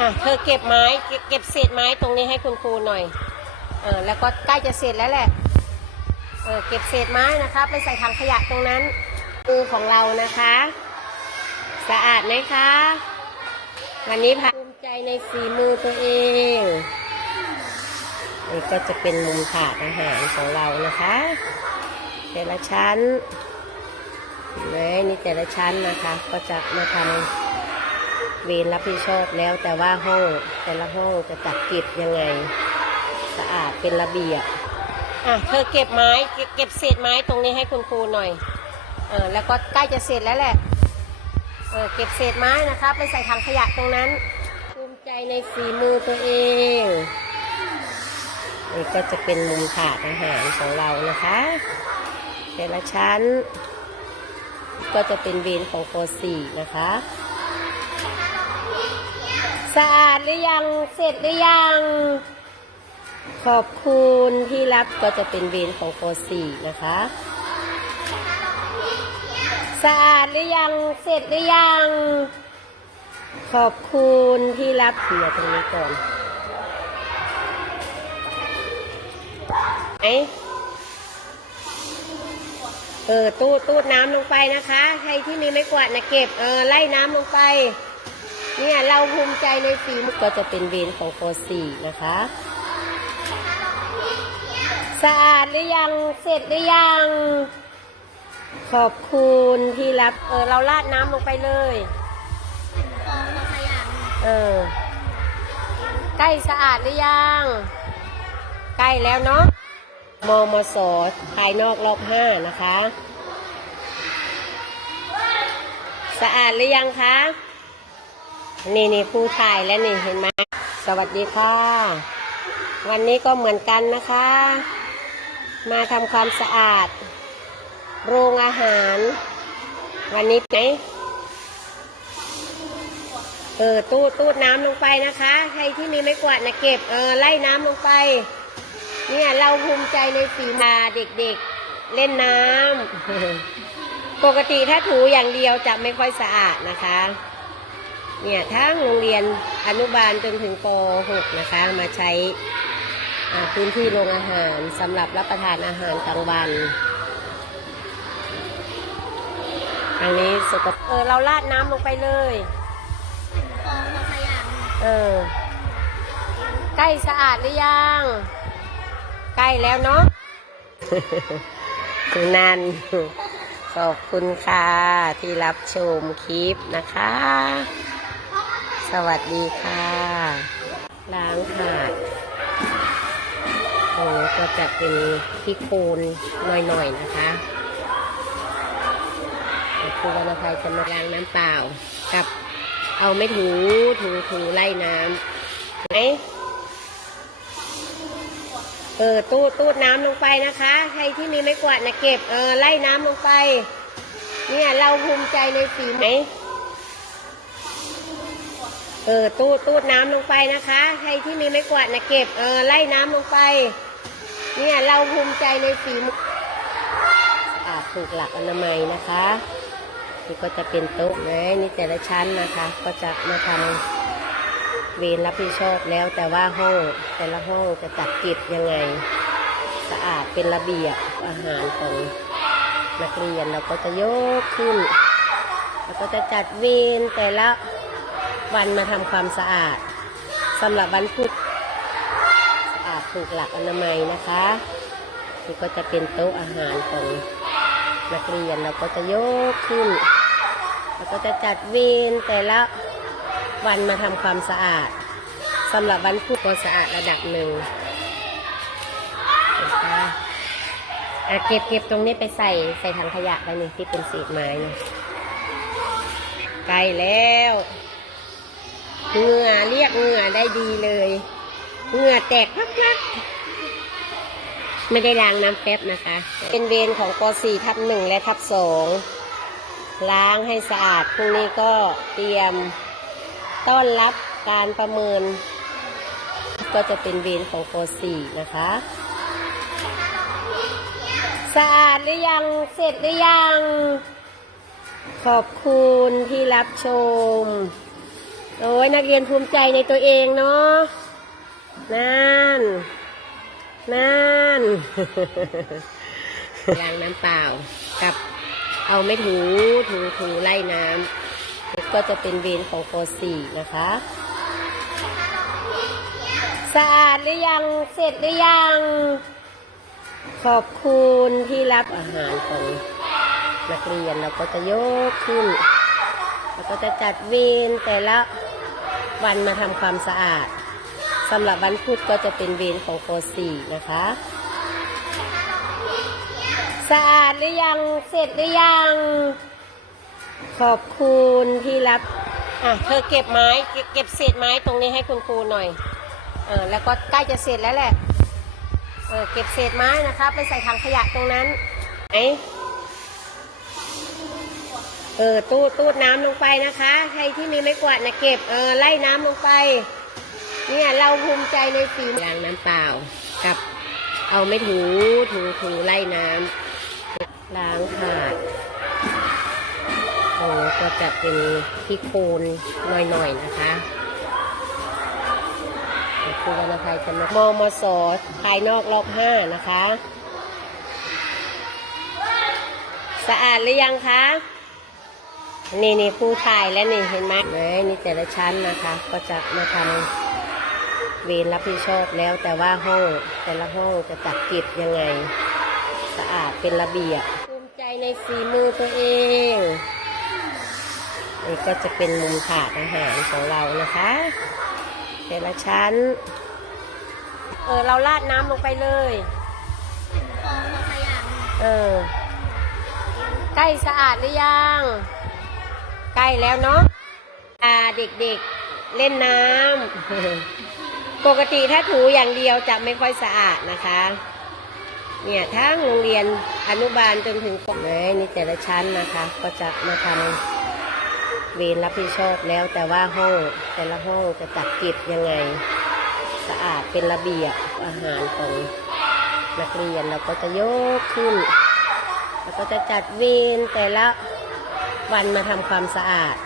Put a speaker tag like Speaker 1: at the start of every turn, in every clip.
Speaker 1: อะเธอเก็บไม้เก็บเศษไม้ตรงนี้ให้คุณครูหน่อยเออแล้วก็ใกล้จะเสร็จแล้วแหละเออเก็บเศษไม้นะคะไปใส่ถังขยะตรงนั้นมือของเรานะคะ สะอาดไหมคะ วันนี้ภูมิใจในฝีมือตัวเองนี่ก็จะเป็นมุมถาดอาหารของเรานะคะ แต่ละชั้นเห็นไหมนี่แต่ละชั้นนะคะก็จะมาทำ เวรรับผิดชอบแล้วแต่ว่าห้องแต่ละห้องจะจัดเก็บยังไง สะอาดเป็นระเบียบอะเธอเก็บไม้เก็บเศษไม้ตรงนี้ให้คุณครูหน่อยเออแล้วก็ใกล้จะเสร็จแล้วแหละเออเก็บเศษไม้นะคะไปใส่ถังขยะตรงนั้น ภูมิใจในฝีมือตัวเองนี่ก็จะเป็นมุมถาดอาหารของเรานะคะ แต่ละชั้น ก็จะเป็นเวรของโปรสี่นะคะ สะอาดหรือยังเสร็จหรือยัง ขอบคุณที่รับก็จะเป็นเวรของโปรสี่นะคะสะอาดหรือยังเสร็จหรือยัง ขอบคุณที่รับเผื่อตรงนี้ก่อนไหนเออ ตูดตูดน้ำลงไปนะคะ ใครที่มีไม้กวาดนะเก็บ เออ ไล่น้ำลงไป เนี่ยเราภูมิใจในฝีมือก็จะเป็นเวรของโปรสี่นะคะ สะอาดหรือยังเสร็จหรือยัง ขอบคุณที่รับเออเราราดน้ำลงไปเลยเออใกล้สะอาดหรือยัง ใกล้แล้วเนาะมมสภายนอกรอบห้านะคะ สะอาดหรือยังคะ นี่นี่ผู้ถ่ายแล้วนี่เห็นไหมสวัสดีค่ะ วันนี้ก็เหมือนกันนะคะ มาทำความสะอาด โรงอาหาร วันนี้ไหนเออตูดตูดน้ำลงไปนะคะ ใครที่มีไม้กวาดนะเก็บเออไล่น้ำลงไป เนี่ยเราภูมิใจในฝีมือเด็กๆเล่นน้ำปกติถ้าถูอย่างเดียวจะไม่ค่อยสะอาดนะคะ เนี่ยทั้งโรงเรียนอนุบาลจนถึงป .6 นะคะ มาใช้พื้นที่โรงอาหารสำหรับรับประทานอาหารกลางวันทางนี้สกปรกเออเราราดน้ำลงไปเลยเออใกล้สะอาดหรือยัง ใกล้แล้วเนาะคุณนันขอบคุณค่ะ ที่รับชมคลิปนะคะ สวัสดีค่ะ ล้างถาดโอ้ก็จะเป็นที่โคนหน่อยๆนะคะครูวรรณภัยจะมาล้างน้ำเปล่า กับเอาไม่ถูถูถูไล่น้ำไหนเออตูดตูดน้ำลงไปนะคะ ใครที่มีไม้กวาดนะเก็บเออไล่น้ำลงไป เนี่ยเราภูมิใจในฝีมือ เออตูดตูดน้ำลงไปนะคะ ใครที่มีไม้กวาดนะเก็บเออไล่น้ำลงไป เนี่ยเราภูมิใจในฝีมือสะอาดถูกหลักอนามัยนะคะนี่ก็จะเป็นโต๊ะนะนี่แต่ละชั้นนะคะ ก็จะมาทำเวรรับผิดชอบแล้วแต่ว่าห้องแต่ละห้องจะจัดเก็บยังไง สะอาดเป็นระเบียบอาหารของนักเรียนเราก็จะยกขึ้น แล้วก็จะจัดเวรแต่ละ วันมาทำความสะอาดสำหรับวันพุธสะอาดถูกหลักอนามัยนะคะนี่ก็จะเป็นโต๊ะอาหารของนักเรียนเราก็จะยกขึ้นแล้วก็จะจัดเวรแต่ละวันมาทำความสะอาดสำหรับวันพุธก็สะอาดระดับหนึ่งนะคะอะเก็บเก็บตรงนี้ไปใส่ใส่ถังขยะไปนี่ที่เป็นเศษไม้เนี่ยใกล้แล้ว เหงื่อเรียกเหงื่อได้ดีเลย เหงื่อแตกพักๆไม่ได้ล้างน้ำแป๊บนะคะ เป็นเวรของป .4 ทับหนึ่งและทับสองล้างให้สะอาดพรุ่งนี้ก็เตรียมต้อนรับการประเมิน ก็จะเป็นเวรของป .4 นะคะ สะอาดหรือยังเสร็จหรือยัง ขอบคุณที่รับชม โอ้ยนักเรียนภูมิใจในตัวเองเนาะนั่น นั่นล้างน้ำเปล่ากับเอาไม่ถูถูถูไล่น้ำก็จะเป็นเวรของโปรสี่นะคะ สะอาดหรือยังเสร็จหรือยัง ขอบคุณที่รับอาหารของนักเรียนเราก็จะยกขึ้น แล้วก็จะจัดเวรแต่ละ วันมาทำความสะอาดสำหรับวันพุธก็จะเป็นเวรของโปรสี่นะคะ สะอาดหรือยังเสร็จหรือยัง ขอบคุณที่รับอะเธอเก็บไม้เก็บเก็บเศษไม้ตรงนี้ให้คุณครูหน่อยเออแล้วก็ใกล้จะเสร็จแล้วแหละเออเก็บเศษไม้นะคะ ไปใส่ถังขยะตรงนั้นไหน เออตูดตูดน้ำลงไปนะคะ ใครที่มีไม้กวาดนะเก็บเออไล่น้ำลงไป เนี่ยเราภูมิใจในฝีมือล้างน้ำเปล่า กับเอาไม่ถูถูถูไล่น้ำล้างถาดโอ้ก็จะเป็นที่โคนหน่อยๆนะคะเดี๋ยวครูวรรณภัยจะมามมสภายนอกรอบห้านะคะ สะอาดหรือยังคะ นี่นี่ผู้ถ่ายแล้วนี่เห็นไหมไหนนี่แต่ละชั้นนะคะ ก็จะมาทำเวรรับผิดชอบแล้วแต่ว่าห้องแต่ละห้องจะจัดเก็บยังไง สะอาดเป็นระเบียบภูมิใจในฝีมือตัวเองนี่ก็จะเป็นมุมถาดอาหารของเรานะคะ แต่ละชั้น เออเราราดน้ำลงไปเลย
Speaker 2: ฟองมาขยะ
Speaker 1: เออใกล้สะอาดหรือยัง ใกล้แล้วเนาะอ่าเด็กๆเล่นน้ำปกติถ้าถูอย่างเดียวจะไม่ค่อยสะอาดนะคะ เนี่ยทั้งโรงเรียนอนุบาลจนถึงปกเลยนี่แต่ละชั้นนะคะ ก็จะมาทำเวรรับผิดชอบแล้วแต่ว่าห้องแต่ละห้องจะจัดเก็บยังไง สะอาดเป็นระเบียบอาหารของนักเรียนเราก็จะยกขึ้น แล้วก็จะจัดเวรแต่ละ วันมาทำความสะอาด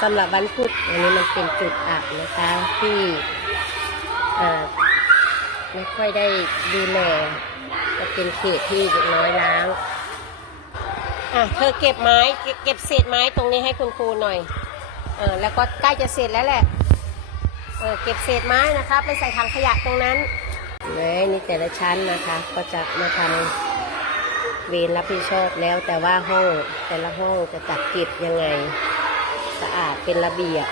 Speaker 1: สำหรับวันพุธอันนี้มันเป็นจุดอับนะคะที่ไม่ค่อยได้ดูแลจะเป็นเขตที่น้อยล้างอะเธอเก็บไม้เก็บเศษไม้ตรงนี้ให้คุณครูหน่อยเออแล้วก็ใกล้จะเสร็จแล้วแหละเออเก็บเศษไม้นะคะไปใส่ถังขยะตรงนั้นเลยนี่แต่ละชั้นนะคะก็จะมาทำ เวรรับผิดชอบแล้วแต่ว่าห้องแต่ละห้องจะจัดเก็บยังไง สะอาดเป็นระเบียบ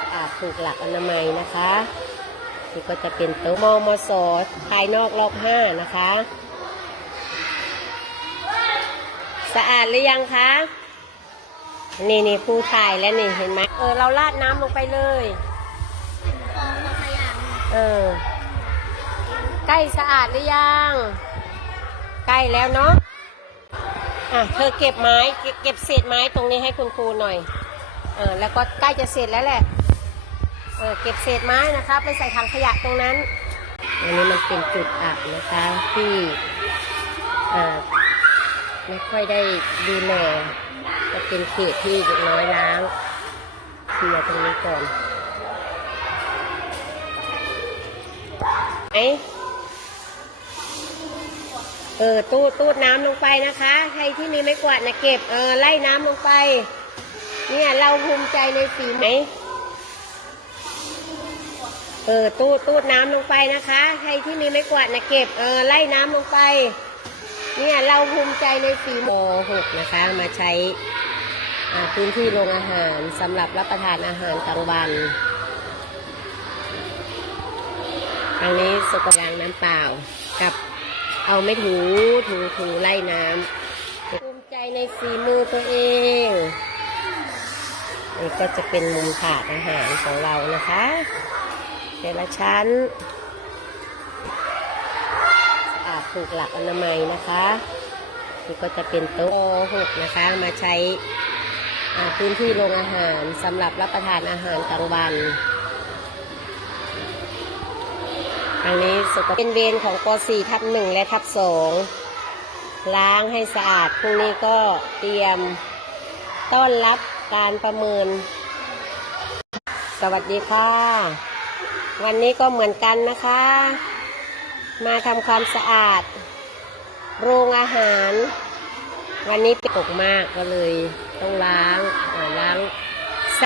Speaker 1: สะอาดถูกหลักอนามัยนะคะนี่ก็จะเป็นโต๊ะมอมสภายนอกรอบห้านะคะ สะอาดหรือยังคะนี่นี่ผู้ถ่ายแล้วนี่เห็นไหมเออเราราดน้ำลงไปเลย
Speaker 2: ฟองมาขยะ
Speaker 1: เออใกล้สะอาดหรือยัง ใกล้แล้วเนาะอะเธอเก็บไม้เก็บเศษไม้ตรงนี้ให้คุณครูหน่อยเออแล้วก็ใกล้จะเสร็จแล้วแหละเออเก็บเศษไม้นะคะไปใส่ถังขยะตรงนั้นอันนี้มันเป็นจุดอับนะคะที่เออไม่ค่อยได้ดูแลจะเป็นเขตที่เด็กน้อยล้างเคลียร์ตรงนี้ก่อนไหน เออตูดตูดน้ำลงไปนะคะ ใครที่มีไม้กวาดนะเก็บเออไล่น้ำลงไป เนี่ยเราภูมิใจในฝีไหนเออตูดตูดน้ำลงไปนะคะ ใครที่มีไม้กวาดนะเก็บเออไล่น้ำลงไป เนี่ยเราภูมิใจในฝีมือหกนะคะ มาใช้พื้นที่โรงอาหารสำหรับรับประทานอาหารกลางวันทางนี้สกปรกน้ำเปล่ากับ เอาไม่ถูถูถูไล่น้ำภูมิใจในฝีมือตัวเองนี่ก็จะเป็นมุมถาดอาหารของเรานะคะ แต่ละชั้นสะอาดถูกหลักอนามัยนะคะนี่ก็จะเป็นโต๊ะหกนะคะมาใช้พื้นที่โรงอาหารสำหรับรับประทานอาหารกลางวัน ทางนี้สกเป็นเวรของป .4 ทับหนึ่งและทับสองล้างให้สะอาดพรุ่งนี้ก็เตรียมต้อนรับการประเมิน สวัสดีค่ะ วันนี้ก็เหมือนกันนะคะ มาทำความสะอาด โรงอาหาร วันนี้เป็นตกมากก็เลยต้องล้างล้าง